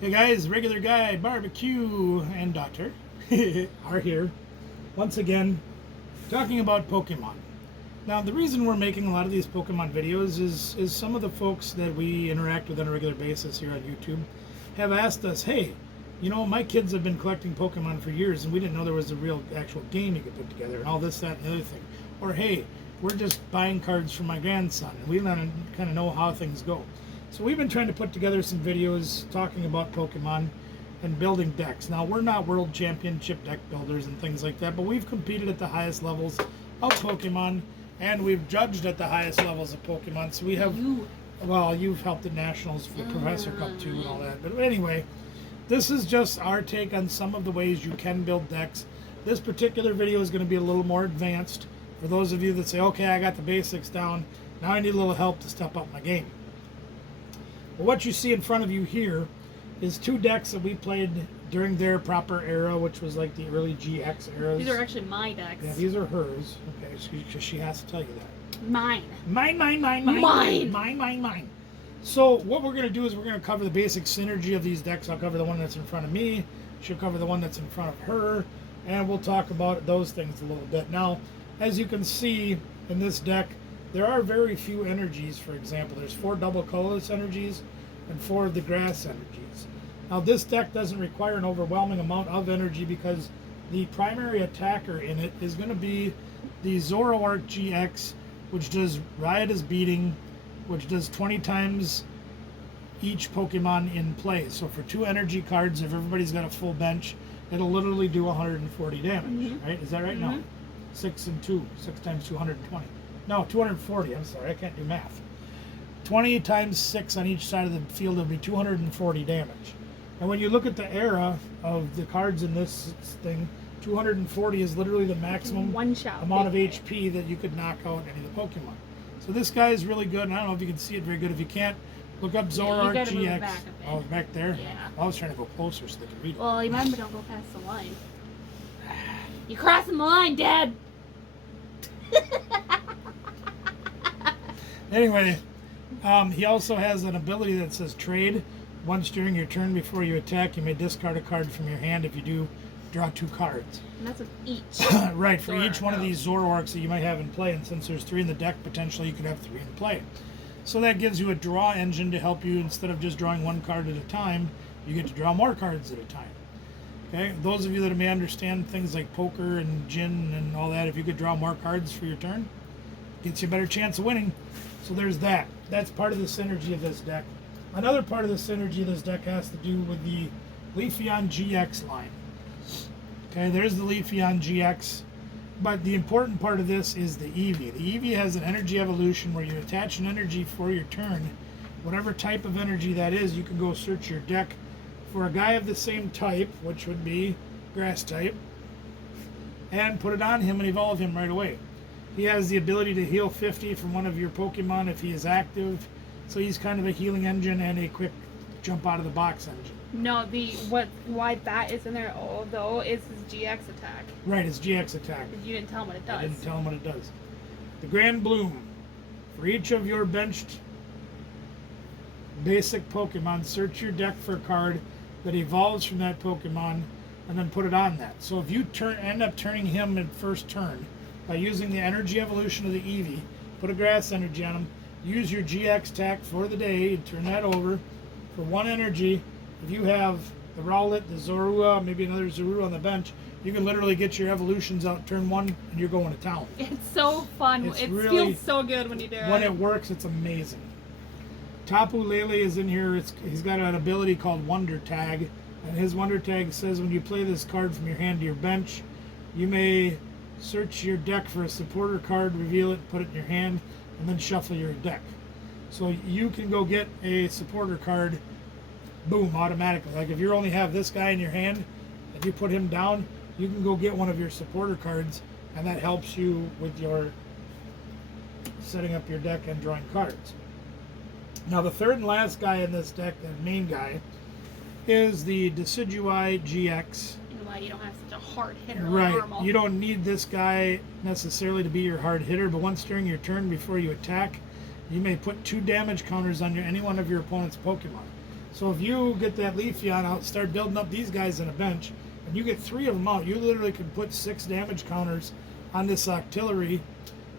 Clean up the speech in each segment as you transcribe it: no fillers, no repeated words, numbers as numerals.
Hey guys, regular guy, barbecue, and daughter are here once again talking about Pokemon. Now, the reason we're making a lot of these Pokemon videos is some of the folks that we interact with on a regular basis here on YouTube have asked us, hey, you know, my kids have been collecting Pokemon for years and we didn't know there was a real actual game you could put together and all this, that, and the other thing. Or, hey, we're just buying cards for my grandson and we want to kind of know how things go. So we've been trying to put together some videos talking about Pokemon and building decks. Now, we're not world championship deck builders and things like that, but we've competed at the highest levels of Pokemon, and we've judged at the highest levels of Pokemon. So we have, well, you've helped at Nationals for the Professor Cup too and all that. But anyway, this is just our take on some of the ways you can build decks. This particular video is going to be a little more advanced for those of you that say, okay, I got the basics down, now I need a little help to step up my game. Well, what you see in front of you here is two decks that we played during their proper era, which was like the early GX eras. These are actually my decks. Yeah, these are hers. Okay, because she has to tell you that. Mine. Mine. So what we're going to do is we're going to cover the basic synergy of these decks. I'll cover the one that's in front of me. She'll cover the one that's in front of her. And we'll talk about those things a little bit. Now, as you can see in this deck, there are very few energies. For example, there's 4 double colorless energies and 4 of the grass energies. Now, this deck doesn't require an overwhelming amount of energy because the primary attacker in it is going to be the Decidueye Gx, which does Riotous Beating, which does 20 times each Pokemon in play. So for 2 energy cards, if everybody's got a full bench, it'll literally do 140 damage, right? Is that right? No. 6 and 2. 6 times 220. No, 240. I'm sorry, I can't do math. 20 times 6 on each side of the field will be 240 damage. And when you look at the era of the cards in this thing, 240 is literally the maximum amount of HP that you could knock out any of the Pokemon. So this guy is really good, and I don't know if you can see it very good. If you can't, look up Decidueye Gx. Oh, back there? Yeah. I was trying to go closer so they could read it. Well, remember, don't go past the line. You're crossing the line, Dad! Anyway, he also has an ability that says trade. Once during your turn before you attack, you may discard a card from your hand. If you do, draw 2 cards. And that's with each. Right, for each one of these Zoroarks that you might have in play. And since there's 3 in the deck, potentially you could have 3 in play. So that gives you a draw engine to help you. Instead of just drawing 1 card at a time, you get to draw more cards at a time. Okay, those of you that may understand things like poker and gin and all that, if you could draw more cards for your turn, gets you a better chance of winning. So there's that. That's part of the synergy of this deck. Another part of the synergy of this deck has to do with the Leafeon Gx line. Okay, there's the Leafeon Gx, but the important part of this is the Eevee. The Eevee has an energy evolution where you attach an energy for your turn. Whatever type of energy that is, you can go search your deck for a guy of the same type, which would be grass type, and put it on him and evolve him right away. He has the ability to heal 50 from one of your Pokemon if he is active. So he's kind of a healing engine and a quick jump out of the box engine. No, why that is in there though is his GX attack. Right, his GX attack. You didn't tell him what it does. I didn't tell him what it does. The Grand Bloom. For each of your benched basic Pokemon, search your deck for a card that evolves from that Pokemon and then put it on that. So if you end up turning him in first turn by using the energy evolution of the Eevee, put a grass energy on him, use your GX attack for the day, and turn that over for 1 energy. If you have the Rowlet, the Zorua, maybe another Zorua on the bench, you can literally get your evolutions out turn 1 and you're going to town. It's so fun. It really feels so good when you do it. When it works, it's amazing. Tapu Lele is in here. He's got an ability called Wonder Tag, and his Wonder Tag says when you play this card from your hand to your bench, you may search your deck for a supporter card, reveal it, put it in your hand, and then shuffle your deck. So you can go get a supporter card, boom, automatically. Like if you only have this guy in your hand, if you put him down, you can go get one of your supporter cards, and that helps you with your setting up your deck and drawing cards. Now the third and last guy in this deck, the main guy, is the Decidueye Gx. And why you don't have such a hard hitter right. like normal. You don't need this guy necessarily to be your hard hitter, but once during your turn before you attack, you may put 2 damage counters on any one of your opponent's Pokemon. So if you get that Leafeon out, start building up these guys in a bench, and you get 3 of them out, you literally can put 6 damage counters on this artillery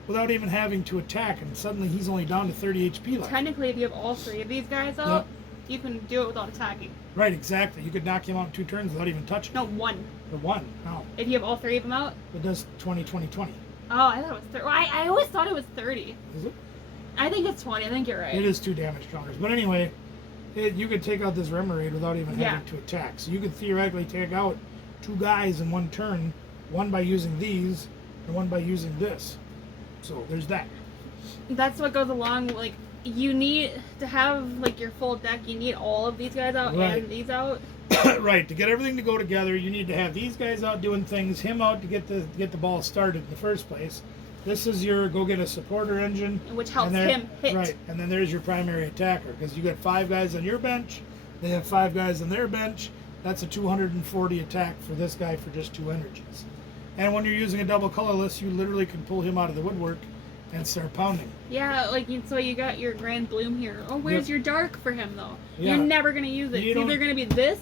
without even having to attack, and suddenly he's only down to 30 HP left. Technically, if you have all 3 of these guys out, you can do it without attacking. Right, exactly. You could knock him out in 2 turns without even touching No, him. 1. Or 1, no. If you have all 3 of them out? It does 20, 20, 20. Oh, I thought it was 30. Well, I always thought it was 30. Is it? I think it's 20. I think you're right. It is 2 damage counters. But anyway, you could take out this Remoraid without even having to attack. So you could theoretically take out 2 guys in 1 turn, one by using these, and one by using this. So there's that. That's what goes along, like, you need to have, like, your full deck. You need all of these guys out and these out. Right, to get everything to go together, you need to have these guys out doing things, him out to get the ball started in the first place. This is your go get a supporter engine, which helps him hit. Right, and then there's your primary attacker, because you got 5 guys on your bench, they have 5 guys on their bench. That's a 240 attack for this guy for just 2 energies. And when you're using a double colorless, you literally can pull him out of the woodwork and start pounding. Yeah, like, so you got your Grand Bloom here. Oh, where's your dark for him, though? Yeah. You're never going to use it. It's either going to be this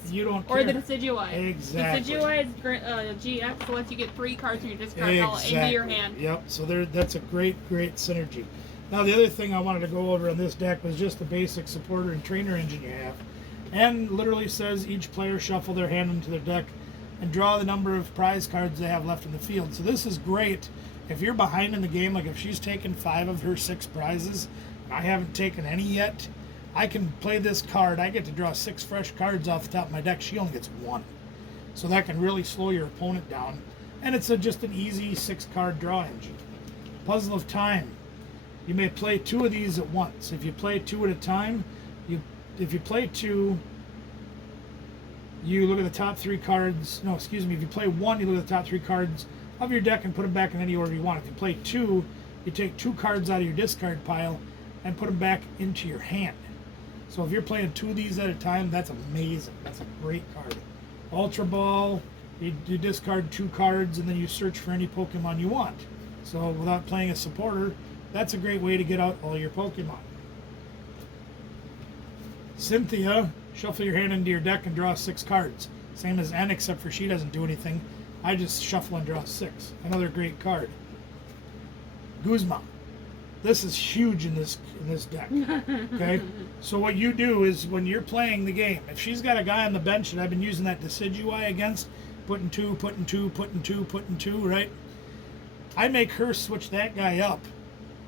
or the Decidueye. Exactly. Decidueye Gx lets you get 3 cards from your discard pile into your hand. Yep, so that's a great synergy. Now, the other thing I wanted to go over on this deck was just the basic supporter and trainer engine you have. And literally says each player shuffle their hand into their deck and draw the number of prize cards they have left in the field. So this is great if you're behind in the game, like if she's taken 5 of her 6 prizes and I haven't taken any yet, I can play this card. I get to draw 6 fresh cards off the top of my deck. She only gets 1. So that can really slow your opponent down. And it's just an easy 6-card draw engine. Puzzle of Time. You may play 2 of these at once. If you play 2 at a time, if you play 2, you look at the top 3 cards. No, excuse me. If you play 1, you look at the top 3 cards of your deck and put them back in any order you want. If you play 2, you take 2 cards out of your discard pile and put them back into your hand. So if you're playing 2 of these at a time, that's amazing. That's a great card. Ultra Ball, you discard 2 cards and then you search for any Pokemon you want. So without playing a supporter, that's a great way to get out all your Pokemon. Cynthia, shuffle your hand into your deck and draw 6 cards. Same as N, except for she doesn't do anything. I just shuffle and draw 6. Another great card. Guzma. This is huge in this deck. Okay? So what you do is when you're playing the game, if she's got a guy on the bench that I've been using that Decidueye against, putting 2, putting 2, putting 2, putting 2, right? I make her switch that guy up.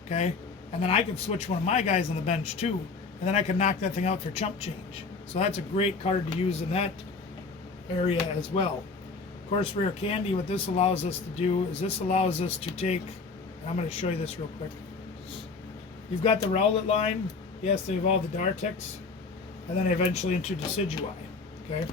Okay? And then I can switch one of my guys on the bench too. And then I can knock that thing out for chump change. So that's a great card to use in that area as well. Of course, Rare Candy, what this allows us to do is this allows us to take, I'm going to show you this real quick. You've got the Rowlet line. Yes, they evolve the Dartrix. And then eventually into Decidueye. Okay?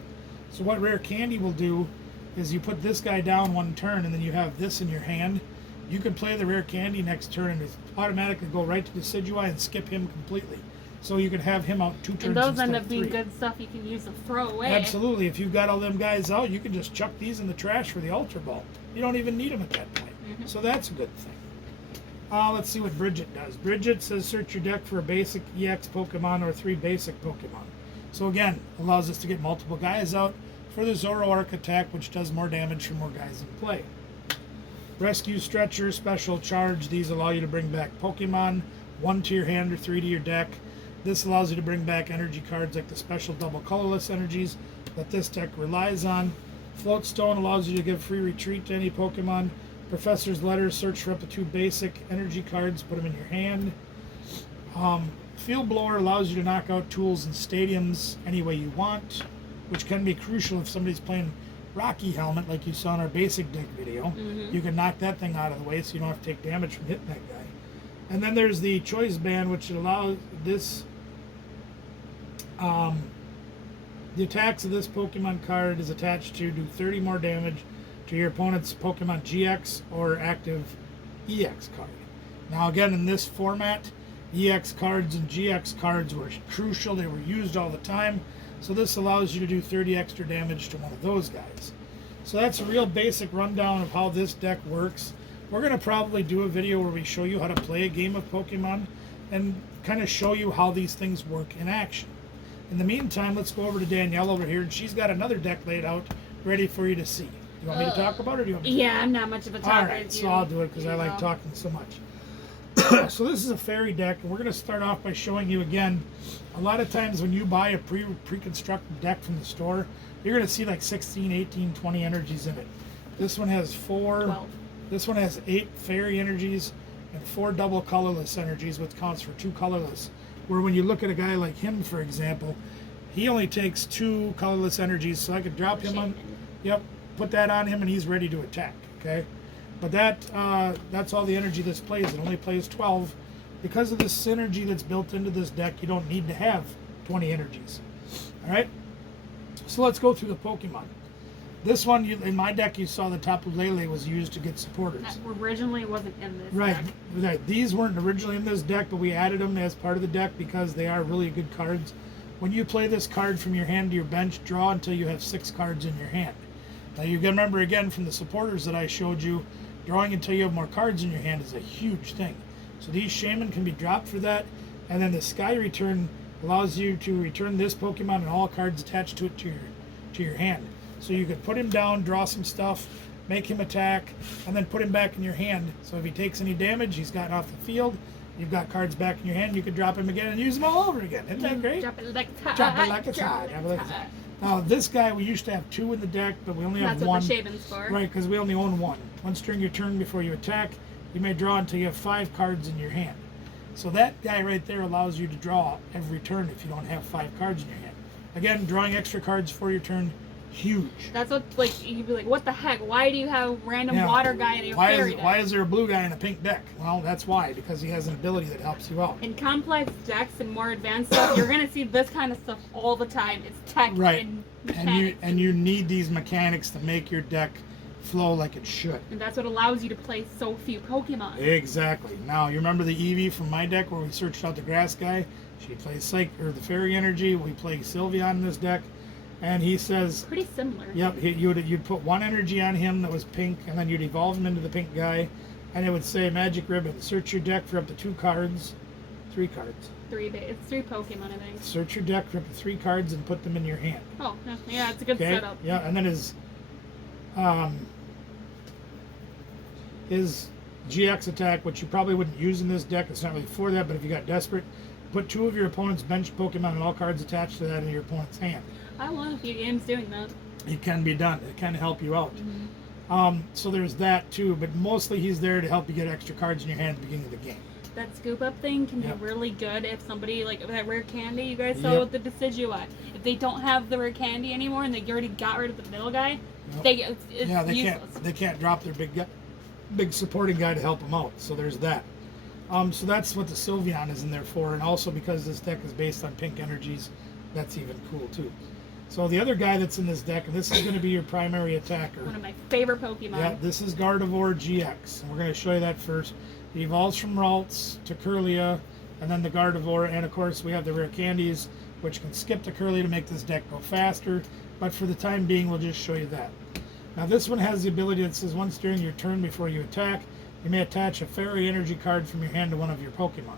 So what Rare Candy will do is you put this guy down 1 turn and then you have this in your hand. You can play the Rare Candy next turn and automatically go right to Decidueye and skip him completely. So you can have him out 2 turns. And those end up being good stuff you can use to throw away. Absolutely. If you've got all them guys out, you can just chuck these in the trash for the Ultra Ball. You don't even need them at that point. So that's a good thing. Let's see what Bridget does. Bridget says search your deck for a basic EX Pokemon or 3 basic Pokemon. So again, allows us to get multiple guys out for the Zoroark attack, which does more damage for more guys in play. Rescue Stretcher, Special Charge. These allow you to bring back Pokemon, 1 to your hand or 3 to your deck. This allows you to bring back energy cards like the special double colorless energies that this deck relies on. Floatstone allows you to give free retreat to any Pokemon. Professor's Letter, search for up to 2 basic energy cards, put them in your hand. Field Blower allows you to knock out tools in stadiums any way you want, which can be crucial if somebody's playing Rocky Helmet like you saw in our basic deck video. You can knock that thing out of the way so you don't have to take damage from hitting that guy. And then there's the Choice Band, which allows this the attacks of this Pokemon card is attached to do 30 more damage to your opponent's Pokemon GX or active EX card. Now again, in this format, EX cards and GX cards were crucial. They were used all the time. So this allows you to do 30 extra damage to one of those guys. So that's a real basic rundown of how this deck works. We're going to probably do a video where we show you how to play a game of Pokemon and kind of show you how these things work in action. In the meantime, let's go over to Danielle over here, and she's got another deck laid out ready for you to see. You want me to talk about it, or do you want me to? Yeah, I'm not much of a talker. All right, so I'll do it because I like talking so much. So this is a fairy deck, and we're going to start off by showing you again. A lot of times when you buy a pre-constructed deck from the store, you're going to see like 16, 18, 20 energies in it. This one has 4. 12. This one has 8 fairy energies and 4 double colorless energies, which counts for 2 colorless. Where when you look at a guy like him, for example, he only takes 2 colorless energies, so I could drop him on. Yep, put that on him, and he's ready to attack. Okay, but that's all the energy this plays. It only plays 12. Because of the synergy that's built into this deck, you don't need to have 20 energies. All right, so let's go through the Pokemon. This one, in my deck, you saw the Tapu Lele was used to get supporters. That originally wasn't in this Right, deck. right. These weren't originally in this deck, but we added them as part of the deck because they are really good cards. When you play this card from your hand to your bench, draw until you have 6 cards in your hand. Now you can remember again from the supporters that I showed you, drawing until you have more cards in your hand is a huge thing. So these Shaman can be dropped for that, and then the Sky Return allows you to return this Pokemon and all cards attached to it to your hand. So you could put him down, draw some stuff, make him attack, and then put him back in your hand. So if he takes any damage, he's gotten off the field, you've got cards back in your hand, you can drop him again and use them all over again. Isn't that great? Drop it like a tie. Drop it like a tie. Drop it like a tie. Now this guy, we used to have 2 in the deck, but we only have That's 1. what the Shaman's for. Right, because we only own 1. Once during your turn before you attack, you may draw until you have 5 cards in your hand. So that guy right there allows you to draw every turn if you don't have 5 cards in your hand. Again, drawing extra cards for your turn, huge. That's what, like, you'd be like, what the heck? Why do you have random water guy in your fairy deck? Why is there a blue guy in a pink deck? Well, that's why, because he has an ability that helps you out. In complex decks and more advanced stuff, you're gonna see this kind of stuff all the time. It's tech and mechanics. And you need these mechanics to make your deck flow like it should. And that's what allows you to play so few Pokemon. Exactly. Now, you remember the Eevee from my deck where we searched out the grass guy? She plays the fairy energy. We play Sylveon in this deck. And he says... Pretty similar. Yep, you'd put 1 energy on him that was pink, and then you'd evolve him into the pink guy. And it would say, Magic Ribbon, search your deck for up to 2 cards. 3 cards. It's 3 Pokemon, I think. Search your deck for up to 3 cards and put them in your hand. Oh, yeah, it's a good setup. Yeah, and then his GX attack, which you probably wouldn't use in this deck, it's not really for that, but if you got desperate, put 2 of your opponent's bench Pokemon and all cards attached to that in your opponent's hand. I won a few games doing that. It can be done. It can help you out. Mm-hmm. So there's that too, but mostly he's there to help you get extra cards in your hand at the beginning of the game. That scoop up thing can be really good if somebody, like that rare candy you guys saw with the Decidueye. If they don't have the rare candy anymore and they already got rid of the middle guy, it's useless. They can't drop their big supporting guy to help them out. So there's that. So that's what the Sylveon is in there for, and also because this deck is based on pink energies, that's even cool too. So the other guy that's in this deck, and this is going to be your primary attacker. One of my favorite Pokemon. Yeah, this is Gardevoir Gx, and we're going to show you that first. He evolves from Ralts to Kirlia, and then the Gardevoir, and of course we have the rare candies, which can skip to Kirlia to make this deck go faster, but for the time being we'll just show you that. Now this one has the ability that says once during your turn before you attack, you may attach a fairy energy card from your hand to one of your Pokemon.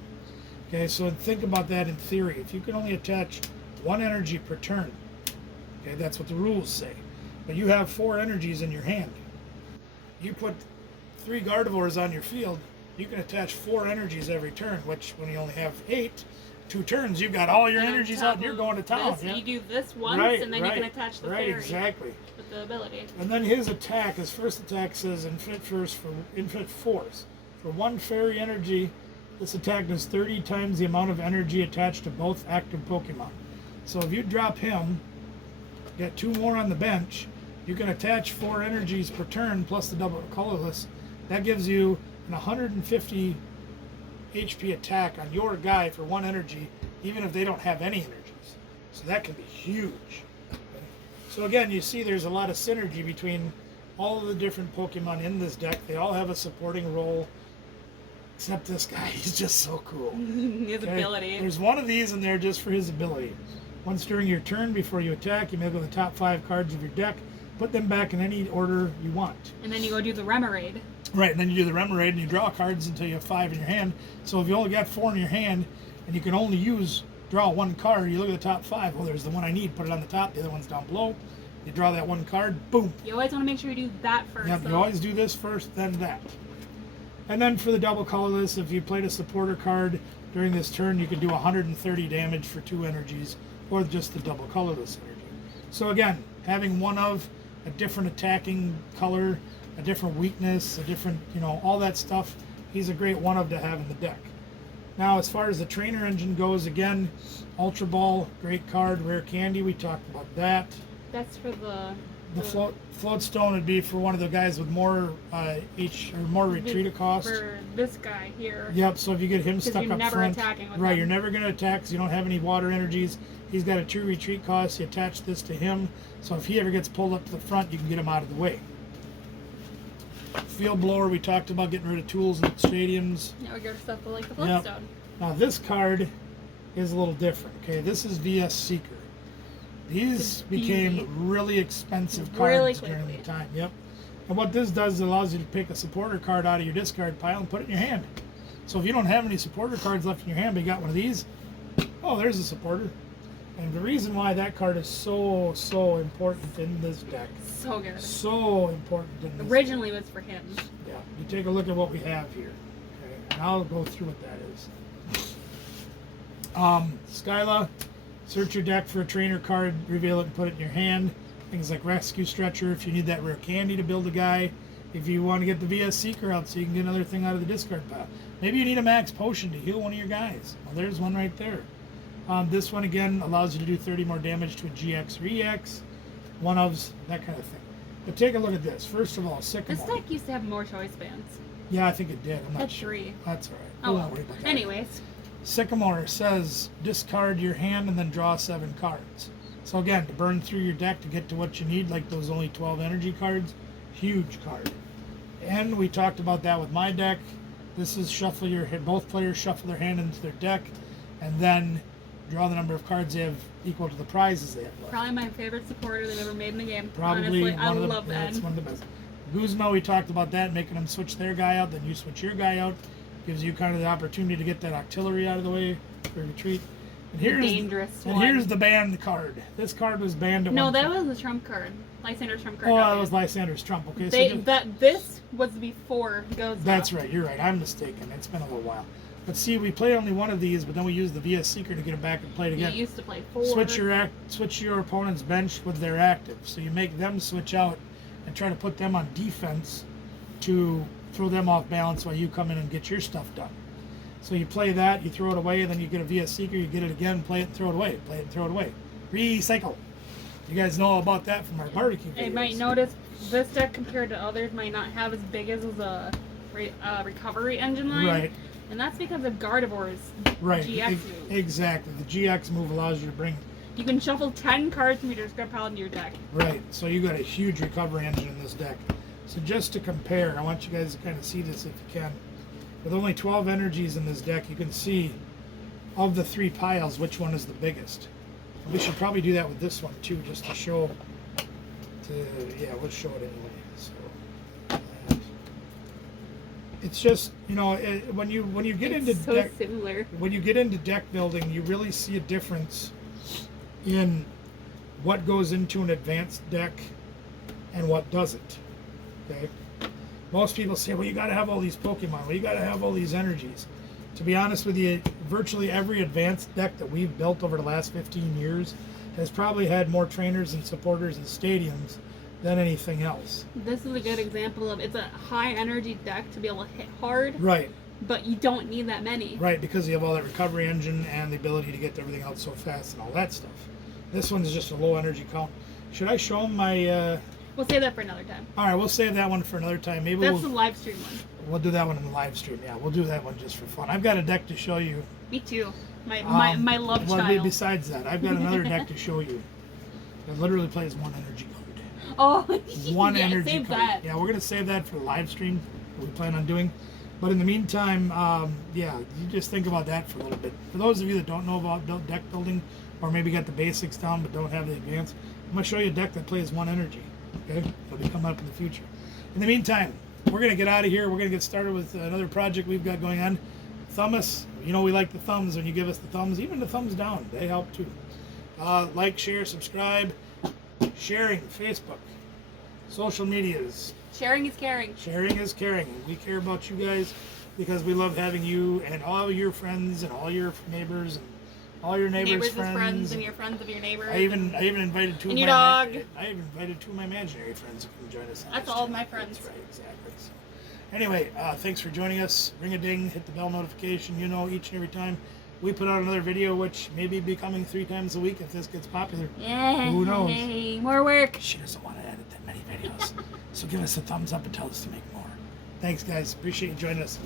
Okay, so think about that in theory. If you can only attach 1 energy per turn, okay, that's what the rules say, but you have 4 energies in your hand. You put 3 Gardevoirs on your field, you can attach 4 energies every turn, which when you only have 8, 2 turns, you've got all your energies out and you're going to town. You do this once, and then you can attach the fairy. Exactly. With the ability. And then his first attack says Infinite Force. For 1 fairy energy, this attack does 30 times the amount of energy attached to both active Pokemon. So if you drop him, get 2 more on the bench, you can attach 4 energies per turn plus the double colorless. That gives you an 150 HP attack on your guy for 1 energy, even if they don't have any energies. So that can be huge. So again, you see there's a lot of synergy between all of the different Pokemon in this deck. They all have a supporting role, except this guy. He's just so cool. His ability. There's 1 of these in there just for his ability. Once during your turn before you attack, you may go to the top 5 cards of your deck, put them back in any order you want. And then you go do the Remoraid. Right, and then you do the Remoraid and you draw cards until you have 5 in your hand. So if you only got 4 in your hand and you can only use draw one card, you look at the top 5. Well, there's the one I need. Put it on the top. The other one's down below. You draw that one card. Boom. You always want to make sure you do that first. Yep, you always do this first, then that. And then for the double colorless, if you played a supporter card during this turn, you could do 130 damage for 2 energies, or just the double colorless energy. So again, having one of a different attacking color, a different weakness, a different, all that stuff, he's a great one of to have in the deck. Now, as far as the trainer engine goes, again, Ultra Ball, great card. Rare Candy, we talked about that. That's for the float stone would be for one of the guys with more more retreat cost. For this guy here. Yep. So if you get him stuck you're up never front, attacking with right? him. You're never going to attack because you don't have any water energies. He's got a 2 retreat cost. You attach this to him, so if he ever gets pulled up to the front, you can get him out of the way. Field blower, we talked about getting rid of tools in stadiums. Yeah, we got stuff like the float stone. Now this card is a little different. Okay, this is VS Seeker. These became really expensive cards during the time. Yep. And what this does is allows you to pick a supporter card out of your discard pile and put it in your hand. So if you don't have any supporter cards left in your hand, but you got one of these, oh, there's a supporter. And the reason why that card is so important in this deck. So good. So important in this Originally deck. Was for him. Yeah. You take a look at what we have here. Okay. And I'll go through what that is. Skyla. Search your deck for a trainer card, reveal it, and put it in your hand. Things like Rescue Stretcher if you need that rare candy to build a guy. If you want to get the VS Seeker out so you can get another thing out of the discard pile. Maybe you need a max potion to heal one of your guys. Well, there's one right there. This one, again, allows you to do 30 more damage to a GX or EX. One-ofs, that kind of thing. But take a look at this. First of all, Sycamore. This deck used to have more choice bands. Yeah, I think it did. I'm not That's sure. 3. That's all right. Oh, We'll not worry about that. Anyways. Sycamore says discard your hand and then draw 7 cards. So again, to burn through your deck to get to what you need, like those only 12 energy cards, huge card. And we talked about that with my deck. This is shuffle your both players shuffle their hand into their deck, and then draw the number of cards they have equal to the prizes they have left. Probably my favorite supporter they've ever made in the game. Probably honestly, I love that. It's one of the best. Guzma, we talked about that, making them switch their guy out, then you switch your guy out. Gives you kind of the opportunity to get that artillery out of the way for retreat. And here's the banned card. This card was banned at No, one that point. was the trump card. Lysander's trump card. Oh, that was Lysander's trump. Okay, this was before goes. That's right. You're right. I'm mistaken. It's been a little while. But see, we play only one of these, but then we use the VS Seeker to get it back and play it again. You used to play 4. Switch your opponent's bench with their active, so you make them switch out and try to put them on defense to throw them off balance while you come in and get your stuff done. So you play that, you throw it away, and then you get a VS Seeker, you get it again, play it and throw it away, play it and throw it away. Recycle. You guys know all about that from our barbecue videos. You might notice this deck compared to others might not have as big as a recovery engine line. Right. And that's because of Gardevoir's GX move. Exactly. The GX move allows you to bring... You can shuffle 10 cards from your discard pile into your deck. Right. So you got a huge recovery engine in this deck. So just to compare, I want you guys to kind of see this if you can. With only 12 energies in this deck, you can see of the 3 piles, which one is the biggest. We should probably do that with this one too, just to show. Yeah, we'll show it anyway. So it's just, when you get into deck, similar. When you get into deck building, you really see a difference in what goes into an advanced deck and what doesn't. Okay, most people say, well, you got to have all these Pokemon, well, you got to have all these energies. To be honest with you, virtually every advanced deck that we've built over the last 15 years has probably had more trainers and supporters and stadiums than anything else. This is a good example of, it's a high energy deck to be able to hit hard. Right. But you don't need that many. Right, because you have all that recovery engine and the ability to get everything out so fast and all that stuff. This one's just a low energy count. Should I show them my... We'll save that for another time. All right, we'll save that one for another time. Maybe that's the live stream one. We'll do that one in the live stream. Yeah, we'll do that one just for fun. I've got a deck to show you. Me too. My love child. Besides that, I've got another deck to show you. It literally plays 1 energy card. Oh, one yeah, energy save card. that. Yeah, we're gonna save that for the live stream that we plan on doing. But in the meantime, yeah, you just think about that for a little bit. For those of you that don't know about deck building, or maybe got the basics down but don't have the advanced, I'm gonna show you a deck that plays 1 energy. Okay, it'll be coming up in the future. In the meantime, we're gonna get out of here. We're gonna get started with another project we've got going on. Thomas, You know we like the thumbs when you give us the thumbs, even the thumbs down. They help too. Like, share, subscribe, sharing, Facebook, social medias. Sharing is caring. Sharing is caring. We care about you guys because we love having you and all your friends and all your neighbors and all your neighbors' friends and your friends of your neighbors. I even invited two. And of your my dog. I even invited two of my imaginary friends to come join us. That's all of my friends. That's right, exactly. So, anyway, thanks for joining us. Ring a ding, hit the bell notification. You know, each and every time we put out another video, which may be becoming 3 times a week if this gets popular. Yeah. Who knows? More work. She doesn't want to edit that many videos, so give us a thumbs up and tell us to make more. Thanks, guys. Appreciate you joining us.